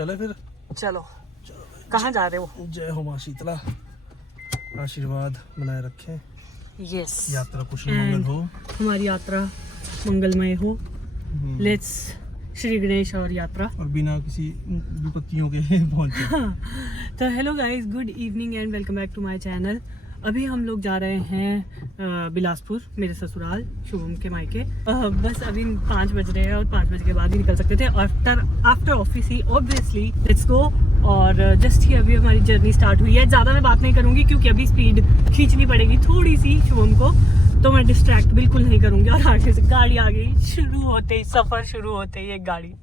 चले फिर। चलो कहाँ जा रहे हो? जय हो माँ शीतला, आशीर्वाद बनाए रखें। यस, यात्रा कुशल मंगल हो, हमारी यात्रा मंगलमय हो। लेट्स श्री गणेश और यात्रा, और बिना किसी विपत्तियों के पहुंचे। तो hello guys, good evening and welcome back to my channel. अभी हम लोग जा रहे हैं बिलासपुर, मेरे ससुराल शुभम के मायके। बस अभी 5 बज रहे हैं और 5 बजे के बाद ही निकल सकते थे after office he obviously. Let's go. और जस्ट ही अभी हमारी जर्नी स्टार्ट हुई है। ज़्यादा मैं बात नहीं करूँगी क्योंकि अभी स्पीड खींचनी पड़ेगी थोड़ी सी शुभम को, तो मैं डिस्ट्रैक्ट बिल्कुल नहीं करूँगी। और आगे से गाड़ी आ गई, शुरू होते ही सफ़र शुरू होते ही एक गाड़ी।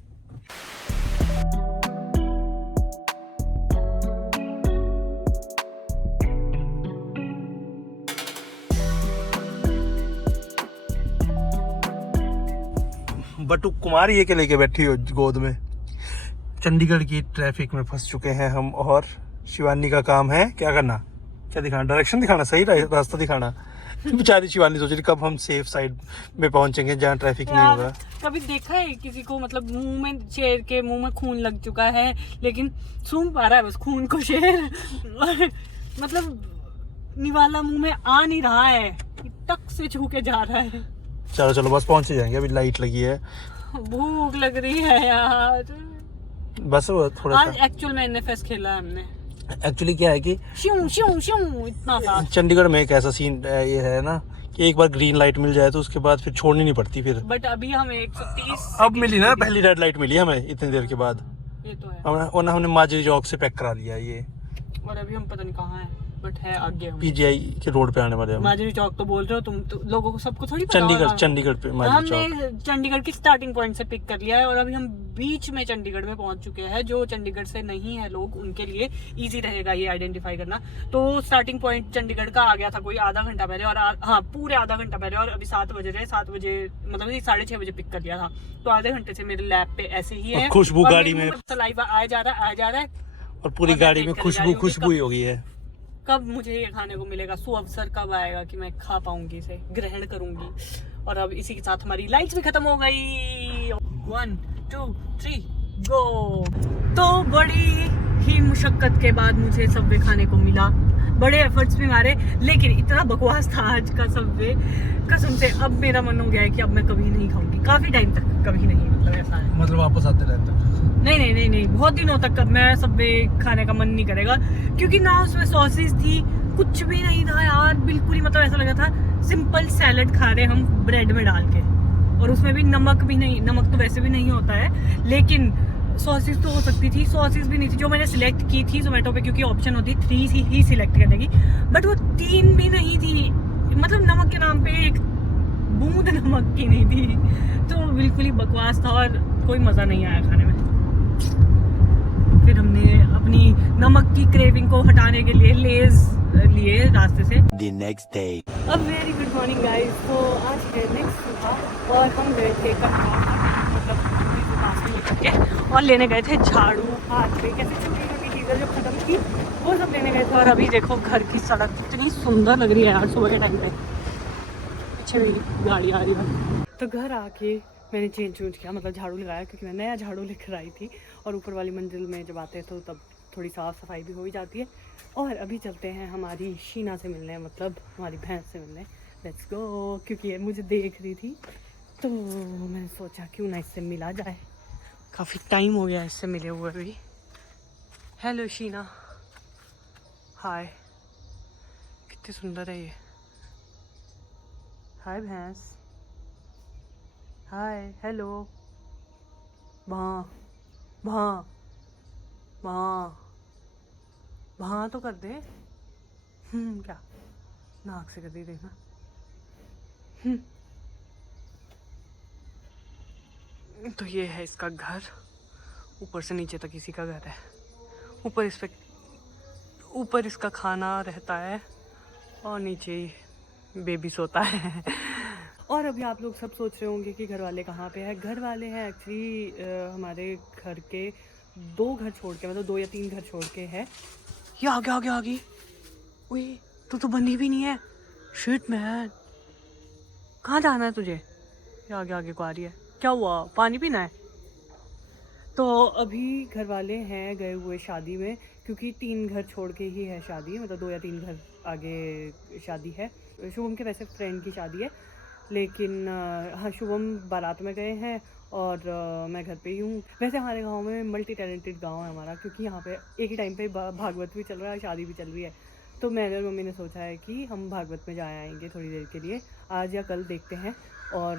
बटू कुमार ये के लेके बैठी हो गोद में। चंडीगढ़ की ट्रैफिक में फंस चुके हैं हम, और शिवानी का काम है क्या करना, क्या दिखाना, डायरेक्शन दिखाना, सही रास्ता दिखाना। बेचारी शिवानी सोच रही कब हम सेफ साइड में पहुंचेंगे जहाँ ट्रैफिक नहीं होगा। कभी देखा है किसी को, मतलब मुंह में शेर के मुंह में खून लग चुका है लेकिन सूंघ पा रहा है बस खून को शेर, मतलब निवाला मुंह में आ नहीं रहा है, टक से छू के जा रहा है। चलो चलो बस पहुंच जाएंगे, अभी लाइट लगी है। भूख लग रही है यार। बस वो थोड़ा आज एक्चुअल में एनएफएस खेला है हमने। एक्चुअली क्या है कि श्यूं श्यूं श्यूं इतना था। चंडीगढ़ में एक ऐसा सीन ये है ना कि एक बार ग्रीन लाइट मिल जाए तो उसके बाद फिर छोड़नी नहीं पड़ती फिर। बट अभी हमें 130 अब मिली ना, पहली रेड लाइट मिली हमें इतनी देर के बाद। ये तो है। वरना हमने माजरी चौक से पैक करा लिया ये, और अभी हम पता नहीं कहाँ हैं, बट है आगे हम। पीजीआई के रोड पे आने वाले हम। माजरी चौक तो बोल रहे हो तुम, तो लोगों को सबको थोड़ी पता होगा। चंडीगढ़ पे माजरी चौक। हमने चंडीगढ़ की स्टार्टिंग पॉइंट से पिक कर लिया है और अभी हम बीच में चंडीगढ़ में पहुंच चुके हैं। जो चंडीगढ़ से नहीं है लोग, उनके लिए इजी रहेगा ये आइडेंटिफाई करना। तो स्टार्टिंग पॉइंट चंडीगढ़ का आ गया था कोई आधा घंटा पहले, और हाँ पूरे आधा घंटा पहले, और अभी 7 बज रहे हैं। 7 बजे मतलब 6:30 बजे पिक कर लिया था, तो आधे घंटे से मेरे लैब पे ऐसे ही है। खुशबू गाड़ी में सलाइवा आया जा रहा है और पूरी गाड़ी में खुशबू ही हो गई है। कब मुझे ये खाने को मिलेगा, सुअवसर कब आएगा कि मैं खा पाऊंगी, इसे ग्रहण करूंगी। और अब इसी के साथ हमारी लाइट्स भी खत्म हो गई। 1 2 3 गो। तो बड़ी ही मुशक्कत के बाद मुझे सबवे खाने को मिला, बड़े एफर्ट्स भी मारे, लेकिन इतना बकवास था आज का सबवे, कसम से अब मेरा मन हो गया है कि अब मैं कभी नहीं खाऊंगी, काफी टाइम तक कभी नहीं। मतलब ऐसा है, मतलब वापस आते रहते हैं। नहीं, बहुत दिनों तक अब मैं सबवे खाने का मन नहीं करेगा, क्योंकि ना उसमें सॉसेस थी, कुछ भी नहीं था यार, बिल्कुल ही मतलब ऐसा लगा था सिंपल सैलड खा रहे हम ब्रेड में डाल के, और उसमें भी नमक भी नहीं, नमक तो वैसे भी नहीं होता है, लेकिन सॉसेस तो हो सकती थी, सॉसेस भी नहीं थी। जो मैंने सिलेक्ट की थी जोमेटो पे, क्योंकि ऑप्शन होती 3 ही सिलेक्ट करने की, बट वो 3 भी नहीं थी, मतलब नमक के नाम पे एक बूंद नमक की नहीं थी, तो बिल्कुल ही बकवास था और कोई मज़ा नहीं आया खाने में। फिर हमने अपनी नमक की क्रेविंग को हटाने के लिए लेज लिए रास्ते से। The next day. अब वेरी गुड मॉर्निंग गाइस। तो आज है नेक्स्ट सुबह और हम गए थे मतलब और लेने गए थे झाड़ू, हाथ पे कैसे छोटी छोटी चीज़ें जो खत्म थी वो सब लेने गए थे। और अभी देखो घर की सड़क कितनी सुंदर लग रही है यार सुबह के टाइम पे। पीछे भी गाड़ी आ रही है। तो घर आके मैंने चेंज किया, मतलब झाड़ू लगाया, क्योंकि मैं नया झाड़ू लेकर आई थी, और ऊपर वाली मंजिल में जब आते हैं तो तब थोड़ी साफ़ सफाई भी हो ही जाती है। और अभी चलते हैं हमारी शीना से मिलने, मतलब हमारी भैंस से मिलने। Let's go. क्योंकि ये मुझे देख रही थी तो मैंने सोचा क्यों ना इससे मिला जाए, काफ़ी टाइम हो गया इससे मिले हुए भी। हेलो शीना, हाय, कितनी सुंदर है ये। हाय भैंस, हाय, हेलो, भां भां भां भां तो कर दे। क्या नाक से कर दी, देखना। तो ये है इसका घर, ऊपर से नीचे तक इसी का घर है। ऊपर इसका खाना रहता है और नीचे ही बेबी सोता है। और अभी आप लोग सब सोच रहे होंगे कि घर वाले कहाँ पे हैं। घर वाले हैं एक्चुअली हमारे घर के 2 घर छोड़ के, मतलब 2 या 3 घर छोड़ के है। ये आ गई। ओए तू तो बंदी भी नहीं है। शिट मैन, कहाँ जाना है तुझे? ये आगे को आ रही है। क्या हुआ, पानी पीना है? तो अभी घर वाले हैं गए हुए शादी में, क्योंकि 3 घर छोड़ के ही है शादी, मतलब 2 या 3 घर आगे शादी है। शुभम के वैसे फ्रेंड की शादी है, लेकिन हाँ शुभम बारात में गए हैं और मैं घर पे ही हूँ। वैसे हमारे गांव में मल्टी टैलेंटेड गांव है हमारा, क्योंकि यहाँ पे एक ही टाइम पे भागवत भी चल रहा है, शादी भी चल रही है। तो मैंने और मम्मी ने सोचा है कि हम भागवत में जा आएंगे थोड़ी देर के लिए, आज या कल देखते हैं। और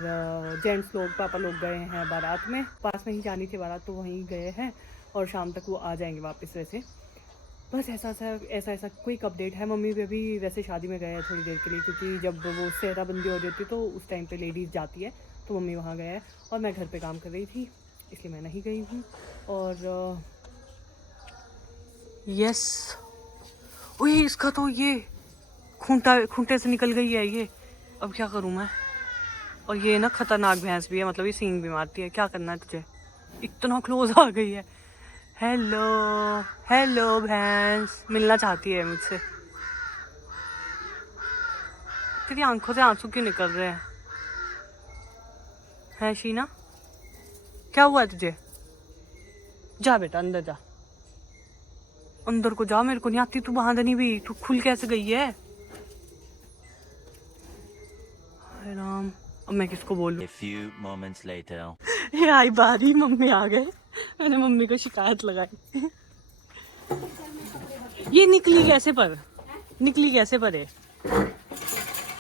जेंट्स लोग, पापा लोग गए हैं बारात में, पास में ही जानी थी बारात तो वहीं गए हैं, और शाम तक वो आ जाएंगे वापस। वैसे बस ऐसा क्विक अपडेट है। मम्मी भी अभी वैसे शादी में गए हैं थोड़ी देर के लिए, क्योंकि जब वो सेहराबंदी हो जाती तो उस टाइम पे लेडीज़ जाती है, तो मम्मी वहाँ गए हैं और मैं घर पे काम कर रही थी, इसलिए मैं नहीं गई हूँ। और यस, ओए इसका तो ये खूंटे से निकल गई है ये, अब क्या करूँ मैं। और ये ना खतरनाक भैंस भी है, मतलब ये सींग भी मारती है। क्या करना है तुझे, इतना क्लोज आ गई है। हेलो हेलो भैंस, मिलना चाहती है मुझसे। तेरी आंखों से आंसू क्यों निकल रहे हैं शीना, क्या हुआ है तुझे? जा बेटा अंदर जा, अंदर को जा, मेरे को नहीं आती तू बांधनी भी। तू खुल कैसे गई है? हाय राम, अब मैं किसको बोलूं? A few moments later. ये आई बारी, मम्मी आ गए, मैंने मम्मी को शिकायत लगाई। ये निकली कैसे पर है?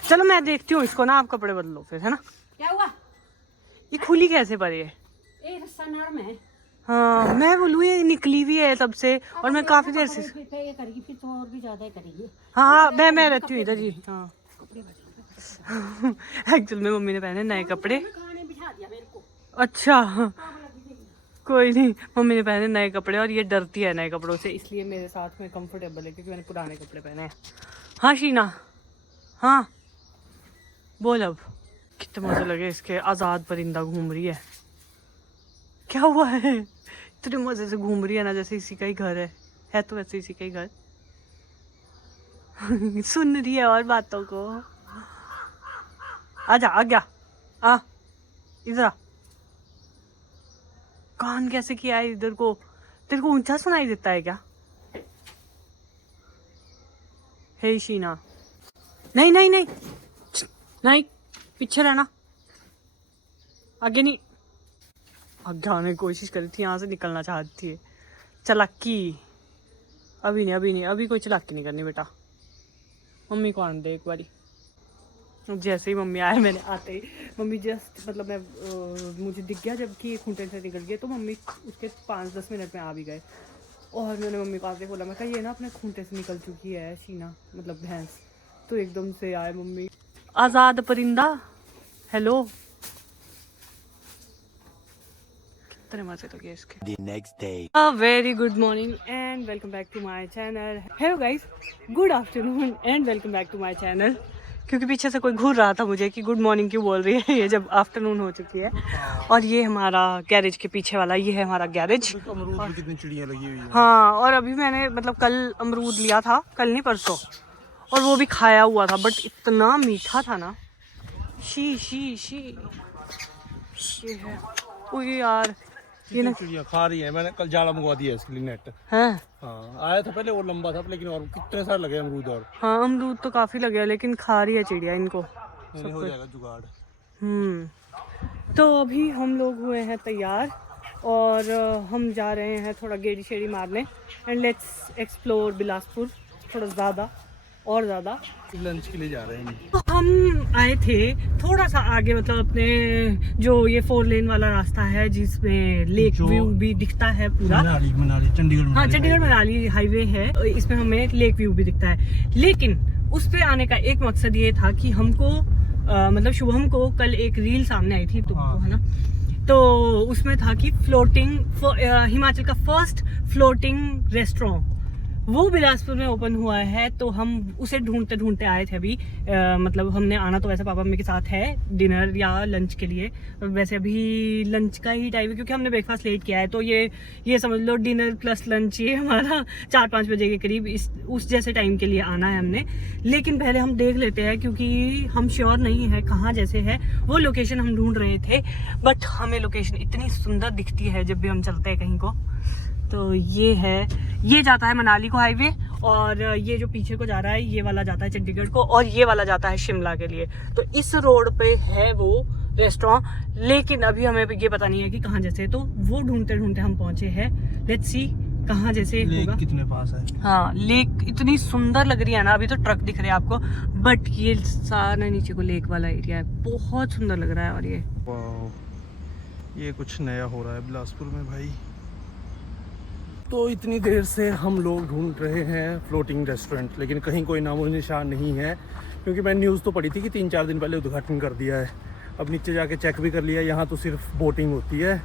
चलो मैं देखती हूँ इसको ना, आप कपड़े बदलो फिर, है ना? क्या हुआ? ये खुली कैसे पर है? ये रस्सा नरम है। हाँ मैं बोलूँ ये निकली हुई है तब से, और मैं काफी देर से। फिर ये करेगी, फिर तो और भी ज्यादा करेगी। हाँ मैं रहती हूँ इधर जी। हाँ एक्चुअल में मम्मी ने पहने नए कपड़े। खाने बिठा दिया मेरे को। अच्छा कोई नहीं, मम्मी ने पहने नए कपड़े और ये डरती है नए कपड़ों से, इसलिए मेरे साथ में कंफर्टेबल है, क्योंकि मैंने पुराने कपड़े पहने हैं। हाँ शीना, हाँ बोल अब। कितने मजे लगे इसके, आज़ाद परिंदा घूम रही है। क्या हुआ है? इतने मजे से घूम रही है ना, जैसे इसी का ही घर है तो वैसे इसी का ही घर। सुन रही है और बातों को। आजा, आ गया, आ इधर आ। कान कैसे किया है इधर को? तेरे को ऊंचा सुनाई देता है क्या? हे शीना, नहीं नहीं नहीं नहीं, पीछे रहना, आगे नहीं। आगे आने की कोशिश करी थी, यहाँ से निकलना चाहती है। चालाकी अभी नहीं, अभी कोई चालाकी नहीं करनी बेटा। मम्मी को आने दे एक बारी। जैसे ही मम्मी आए, मैंने आते ही मम्मी जस्ट मतलब मैं मुझे दिख गया जबकि खूंटे से निकल गया, तो मम्मी उसके 5-10 मिनट में आ भी गए। और मैंने मम्मी को आके बोला, मैं कहा ये ना अपने खूंटे से निकल चुकी है शीना, मतलब भैंस। तो एकदम से आए मम्मी। आज़ाद परिंदा, हेलो। कितने मजे लगे इसके। The next day. Very good morning and welcome back to my channel. Hello guys, good afternoon and welcome back to my channel. क्योंकि पीछे से कोई घूर रहा था मुझे कि गुड मॉर्निंग क्यों बोल रही है ये, जब आफ्टरनून हो चुकी है। और ये हमारा गैरेज के पीछे वाला, ये है हमारा गैरेज। अमरूद में कितनी चिड़ियां लगी हुई हैं। हाँ, और अभी मैंने मतलब कल अमरूद लिया था, कल नहीं परसों, और वो भी खाया हुआ था, बट इतना मीठा था ना। शी ये है। ओ यार ये ना चिड़ियां खा रही है। मैंने कल जाला मंगवा दिया इसके लिए, नेट। है। हाँ आया था पहले, और लंबा था, लेकिन और कितने सारे लगे अमरूद। और हाँ अमरूद तो काफी लगे हैं, लेकिन खा रही है चिड़िया इनको। हो जाएगा जुगाड़। तो अभी हम लोग हुए हैं तैयार और हम जा रहे हैं थोड़ा गेड़ी शेड़ी मारने, एंड लेट्स एक्सप्लोर बिलासपुर थोड़ा ज़्यादा और ज़्यादा। लंच के लिए जा रहे हैं। तो हम आए थे थोड़ा सा आगे, मतलब अपने जो ये 4 लेन वाला रास्ता है जिसमें लेक व्यू भी दिखता है पूरा। मनाली चंडीगढ़। हाँ चंडीगढ़ मनाली हाईवे है, इसमें हमें लेक व्यू भी दिखता है। लेकिन उस पे आने का एक मकसद ये था कि हमको मतलब शुभम को कल एक रील सामने आई थी तुमको, है ना, तो उसमें था कि फ्लोटिंग हिमाचल का फर्स्ट फ्लोटिंग रेस्टोरेंट वो बिलासपुर में ओपन हुआ है, तो हम उसे ढूंढते ढूंढते आए थे अभी। मतलब हमने आना तो वैसे पापा मम्मी के साथ है डिनर या लंच के लिए। वैसे अभी लंच का ही टाइम है क्योंकि हमने ब्रेकफास्ट लेट किया है, तो ये समझ लो डिनर प्लस लंच ये हमारा 4-5 बजे के करीब उस जैसे टाइम के लिए आना है हमने। लेकिन पहले हम देख लेते हैं क्योंकि हम श्योर नहीं है कहाँ जैसे है वो लोकेशन हम ढूंढ रहे थे। बट हमें लोकेशन इतनी सुंदर दिखती है जब भी हम चलते हैं कहीं को। तो ये जाता है मनाली को हाईवे, और ये जो पीछे को जा रहा है ये वाला जाता है चंडीगढ़ को, और ये वाला जाता है शिमला के लिए। तो इस रोड पे है वो रेस्टोरेंट, लेकिन अभी हमें ये पता नहीं है कि कहाँ जैसे। तो वो ढूंढते ढूंढते हम पहुंचे हैं। लेट्स सी कहाँ जैसे होगा। कितने पास है? हाँ, लेक इतनी सुंदर लग रही है ना। अभी तो ट्रक दिख रहे हैं आपको, बट ये सारा नीचे को लेक वाला एरिया है, बहुत सुंदर लग रहा है। और ये कुछ नया हो रहा है बिलासपुर में भाई। तो इतनी देर से हम लोग ढूंढ रहे हैं फ्लोटिंग रेस्टोरेंट, लेकिन कहीं कोई नामो निशान नहीं है। क्योंकि मैंने न्यूज़ तो पढ़ी थी कि 3-4 दिन पहले उद्घाटन कर दिया है। अब नीचे जाके चेक भी कर लिया, यहाँ तो सिर्फ बोटिंग होती है।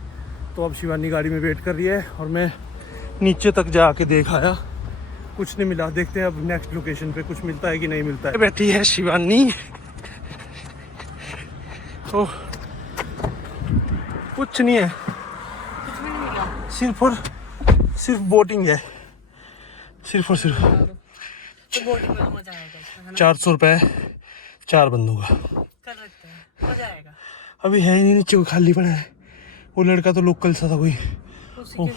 तो अब शिवानी गाड़ी में वेट कर रही है और मैं नीचे तक जाके देख आया, कुछ नहीं मिला। देखते हैं अब नेक्स्ट लोकेशन पे कुछ मिलता है कि नहीं मिलता है। बैठी है शिवानी। ओह, कुछ नहीं है, कुछ भी नहीं मिला, सिर्फ बोटिंग है, सिर्फ और सिर्फ। तो बोटिंग में तो मजा आएगा इसमें, है ना? 400 रुपये 4 बंदों का कर रखते हैं, मजा आएगा। अभी है ही नहीं, नीचे को खाली पड़ा है। वो लड़का तो लोकल सा था कोई। उसी के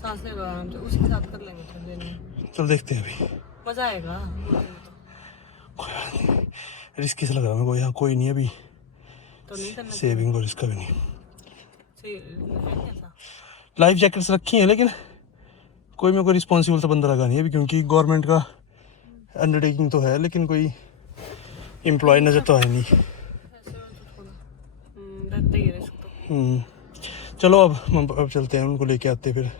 सांस ले लो आराम से, उसी के साथ कर लेंगे थोड़ी देर में। चल देखते हैं अभी, मजा आएगा। कोई बात नहीं। रिस्की से लग रहा है मेरे को, यहाँ कोई नहीं है अभी। तो नहीं करना सेविंग और इसका भी नहीं। चाहिए ऐसा। लाइफ जैकेट्स रखी हैं, लेकिन कोई मेरे को रिस्पॉन्सिबल सा बंदा लगा नहीं है अभी, क्योंकि गवर्नमेंट का अंडरटेकिंग तो है, लेकिन कोई एम्प्लॉय नज़र तो है नहीं। रहता ही है रिस्क तो। चलो अब चलते हैं, उनको लेके आते हैं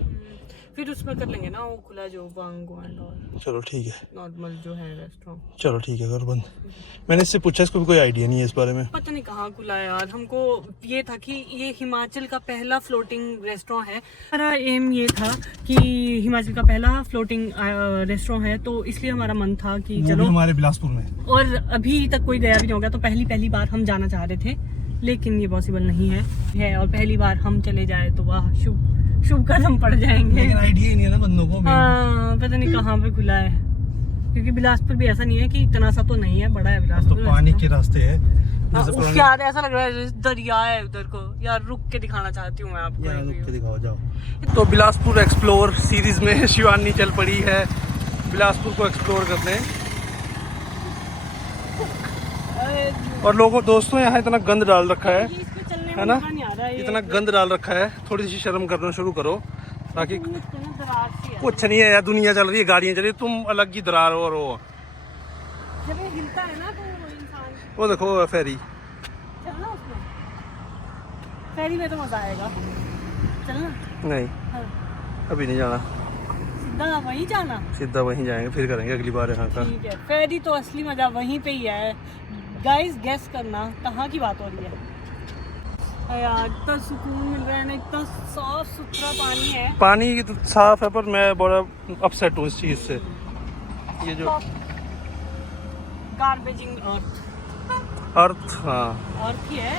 फिर उसमें कर लेंगे ना वो खुला जो वांगो एंड ऑल। चलो ठीक है, नॉर्मल जो है रेस्टोरेंट। चलो ठीक है, कर बंद। मैंने इससे पूछा, इसको भी कोई आइडिया नहीं है इस बारे में। पता नहीं कहाँ खुला है यार। हमको ये था कि ये हिमाचल का पहला फ्लोटिंग रेस्टोरेंट है। हमारा एम ये था कि हिमाचल का पहला फ्लोटिंग रेस्टोरेंट है, तो इसलिए हमारा मन था कि चलो हमारे बिलासपुर में। और अभी तक कोई गया भी नहीं होगा, तो पहली बार हम जाना चाह रहे थे, लेकिन ये पॉसिबल नहीं है। और पहली बार हम चले जाए तो वाह, शुभ कदम पड़ जाएंगे। लेकिन आइडिया ही नहीं है ना बंदों को। हाँ, पता नहीं कहाँ पे खुला है, क्योंकि बिलासपुर भी ऐसा नहीं है कि इतना सा तो नहीं है, बड़ा है बिलासपुर। तो पानी के रास्ते है। यार ऐसा लग रहा है जैसे दरिया है उधर को। यार रुक के दिखाना चाहती हूँ मैं आपको। रुक के दिखाओ, जाओ। तो बिलासपुर एक्सप्लोर सीरीज में शिवानी चल पड़ी है बिलासपुर को एक्सप्लोर करने। और लोगों दोस्तों, यहाँ इतना गंद डाल रखा है ना, इतना गंद डाल रखा है। थोड़ी सी शर्म करना शुरू करो, ताकि कुछ नहीं है यार। दुनिया चल रही है, गाड़ियाँ चल रही है, तुम अलग ही दरार हो। और जब ये हिलता है ना तो इंसान, वो देखो फेरी। चलना उसमें, फेरी में तो मजा आएगा। चलना नहीं, हाँ। अभी नहीं जाना, सीधा वहीं जाना, सीधा वहीं जाएंगे, फिर करेंगे अगली बार यहाँ का। ठीक है। फेरी तो असली मजा वहीं पे ही है। गाइस गेस करना कहाँ की बात हो रही है। यार इतना सुकून मिल रहा है ना, इतना साफ सुथरा पानी है। पानी तो साफ है, पर मैं बड़ा अपसेट हूँ इस चीज़ से। ये जो गार्बेजिंग अर्थ, हाँ अर्थ ही है।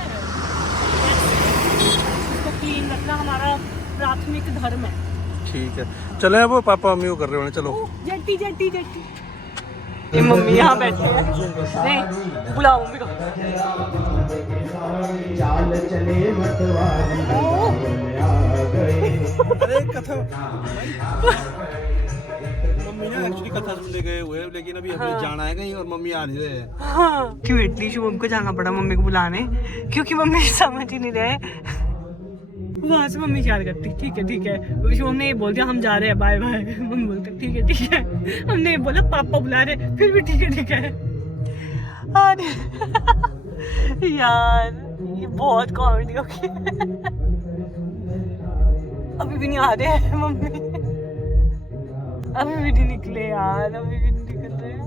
इसको क्लीन रखना हमारा प्राथमिक धर्म है। ठीक है, चले। अब पापा मम्मी को कर रहे हो, चलो। जट्टी जट्टी जट्टी। ये मम्मी यहाँ बैठे हैं, नहीं बुलाओ मम्मी को। अरे कथा मम्मी ना एक्चुअली कथा सुनने गए हुए, लेकिन अभी हमें जाना है कहीं और मम्मी आ नहीं रहे हैं। हाँ, क्यों इतनी शुभम को जाना पड़ा मम्मी को बुलाने, क्योंकि मम्मी समझ ही नहीं रहे। वहाँ से मम्मी याद करती ठीक है। शुभम ने ये बोल दिया हम जा रहे हैं, बाय बाय। मम्मी बोलते ठीक है। हमने ये बोला पापा बुला रहे, फिर भी ठीक है। अरे यार ये बहुत कॉमेडी हो गई। अभी भी नहीं आ रहे हैं मम्मी, अभी भी नहीं निकले यार, अभी भी नहीं निकल रहे।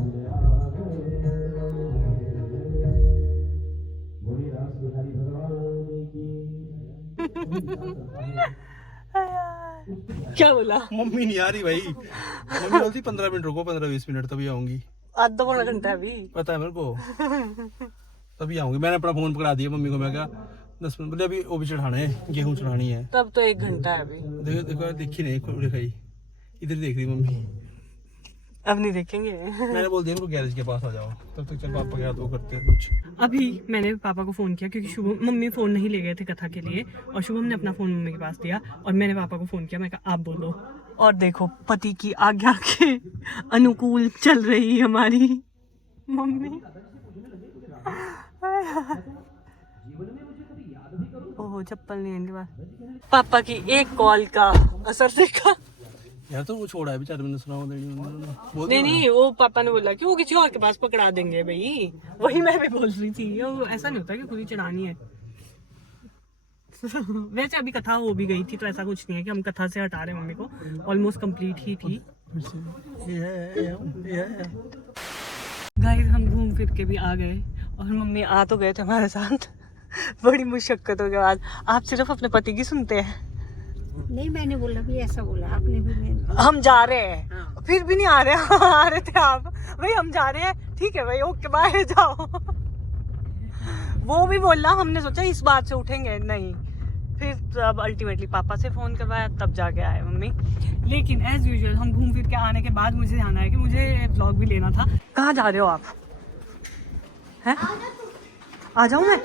क्या बोला? मम्मी नहीं आ रही भाई, मम्मी बोलती 15 मिनट रुको, 15-20 मिनट तभी आऊंगी। आधा पौना घंटा है अभी। पता है मेरे को, तभी आऊंगी। मैंने अपना फोन पकड़ा दिया मम्मी को, मैं क्या 10 मिनट बोले, अभी वो भी चढ़ाना है, गेहूं चढ़ानी है। तब तो 1 घंटा है अभी। देखो देखो, देखी नहीं दिखाई, इधर देख रही मम्मी। अब नहीं देखेंगे। मैंने बोल दिया उनको गैरेज के पास आ जाओ, तब तक चल पापा क्या तो करते हैं कुछ। अभी मैंने पापा को फ़ोन किया क्योंकि शुभम मम्मी फ़ोन नहीं ले गए थे कथा के लिए, और शुभम ने अपना फ़ोन मम्मी के पास दिया और मैंने पापा को फ़ोन किया। मैं कहा आप बोलो। और देखो पति की आज्ञा के अनुकूल चल रही हमारी मम्मी। ओह चप्पल नहीं है इनके पास। पापा की एक कॉल का असर देखा। यार तो वो छोड़ा है बेचारे, मैंने सुना नहीं नहीं, वो पापा ने बोला कि वो किसी और के पास पकड़ा देंगे भाई। वही मैं भी बोल रही थी, वो ऐसा नहीं होता कि खुद ही चढ़ानी है। वैसे अभी कथा हो भी गई थी तो ऐसा कुछ नहीं है कि हम कथा से हटा रहे मम्मी को, ऑलमोस्ट कंप्लीट ही थी। गाइस हम घूम फिर के भी आ गए और मम्मी आ तो गए थे हमारे साथ बड़ी मुशक्कतों के बाद। आप सिर्फ अपने पति की सुनते हैं। नहीं मैंने बोला भी ऐसा बोला आपने भी। मैं हम जा रहे हैं फिर भी नहीं आ रहे। आ रहे थे आप भाई, हम जा रहे हैं ठीक है भाई, ओके बाय जाओ। वो भी बोला, हमने सोचा इस बात से उठेंगे नहीं, फिर तब अल्टीमेटली पापा से फ़ोन करवाया तब जाके आए मम्मी। लेकिन एज यूजुअल हम घूम फिर के आने के बाद मुझे ध्यान आया कि मुझे व्लॉग भी लेना था। कहाँ जा रहे हो आप? हैं? आ जाऊँ मैं?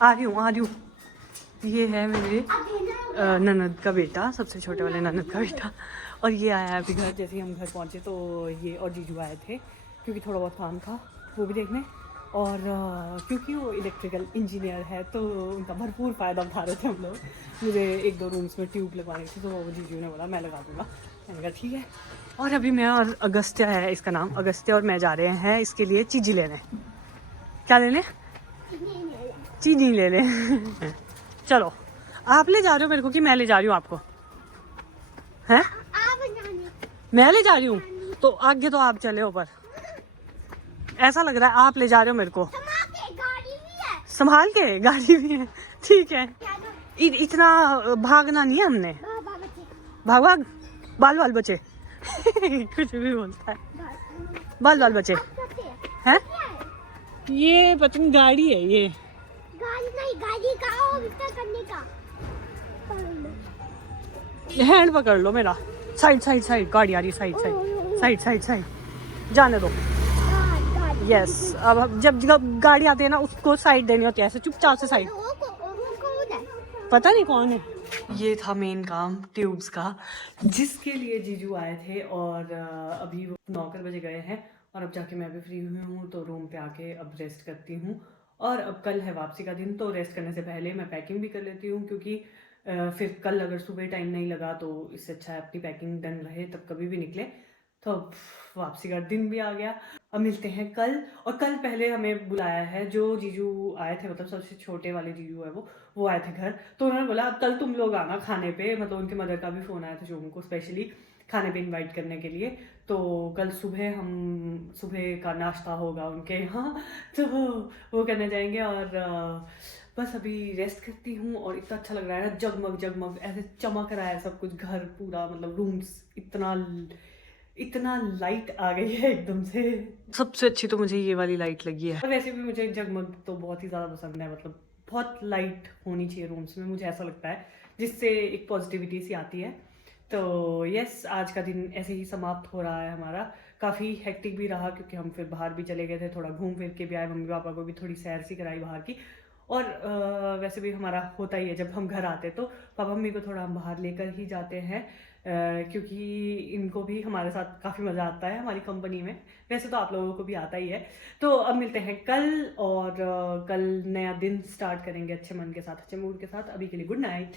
आ रही हूँ। ये है मेरे ननद का बेटा, सबसे छोटे वाले ननद का बेटा, और ये आया है अभी घर। जैसे ही हम घर पहुँचे तो ये और जीजू आए थे क्योंकि थोड़ा बहुत काम था वो भी देखने, और क्योंकि वो इलेक्ट्रिकल इंजीनियर है तो उनका भरपूर फ़ायदा उठा रहे थे हम लोग। मुझे 1-2 रूम्स में ट्यूब लगवानी थी तो वो जीजू ने बोला मैं लगा दूँगा। मैंने कहा ठीक है। और अभी मैं और अगस्त्या है इसका नाम, अगस्त्या और मैं जा रहे हैं इसके लिए चीज़ी लेने। क्या लेने? चीज़ी ले लें। चलो आप ले जा रहे हो मेरे को कि मैं ले जा रही हूँ आपको? हैं? मैं ले जा रही हूँ तो आगे तो आप चले ऊपर। ऐसा लग रहा है आप ले जा रहे हो मेरे को। संभाल के गाड़ी भी है, ठीक है। इतना भागना नहीं है हमने। भाग बाल बचे। कुछ भी बोलता है, बाल बचे हैं। ये पता नहीं गाड़ी है, ये गाड़ी का और इसका करने का हैंड पकड़ लो मेरा। साइड गाड़ी आ रही है, साइड जाने दो। यस अब जब गाड़ी आती है ना उसको साइड देनी होती है, ऐसे चुपचाप से साइड। पता नहीं कौन है। ये था मेन काम ट्यूब्स का जिसके लिए जीजू आए थे, और अभी वो 9 बजे गए हैं और अब जाके मैं भी फ्री हुई हूँ तो रूम पे आके अब रेस्ट करती हूँ। और अब कल है वापसी का दिन तो रेस्ट करने से पहले मैं पैकिंग भी कर लेती हूँ क्योंकि फिर कल अगर सुबह टाइम नहीं लगा तो इससे अच्छा है अपनी पैकिंग डन रहे तब कभी भी निकले। तो वापसी का दिन भी आ गया। अब मिलते हैं कल। और कल पहले हमें बुलाया है जो जीजू आए थे, मतलब सबसे छोटे वाले जीजू है वो आए थे घर, तो उन्होंने बोला अब कल तुम लोग आना खाने पे। मतलब उनके मदर का भी फ़ोन आया था शोभू को स्पेशली खाने पे इनवाइट करने के लिए। तो कल सुबह का नाश्ता होगा उनके यहाँ, तो वो करने जाएंगे। और बस अभी रेस्ट करती हूँ और इतना अच्छा लग रहा है ना, जगमग ऐसे चमक रहा है सब कुछ, घर पूरा, मतलब रूम्स इतना लाइट आ गई है एकदम से। सबसे अच्छी तो मुझे ये वाली लाइट लगी है। और वैसे भी मुझे जगमग तो बहुत ही ज़्यादा पसंद है, मतलब बहुत लाइट होनी चाहिए रूम्स में, मुझे ऐसा लगता है, जिससे एक पॉजिटिविटी सी आती है। तो यस, आज का दिन ऐसे ही समाप्त हो रहा है हमारा। काफ़ी हेक्टिक भी रहा क्योंकि हम फिर बाहर भी चले गए थे, थोड़ा घूम फिर के भी आए, मम्मी पापा को भी थोड़ी सैर सी कराई बाहर की। और वैसे भी हमारा होता ही है जब हम घर आते तो पापा मम्मी को थोड़ा हम बाहर लेकर ही जाते हैं क्योंकि इनको भी हमारे साथ काफ़ी मज़ा आता है हमारी कंपनी में। वैसे तो आप लोगों को भी आता ही है। तो अब मिलते हैं कल, और कल नया दिन स्टार्ट करेंगे अच्छे मन के साथ, अच्छे मूड के साथ। अभी के लिए गुड नाइट।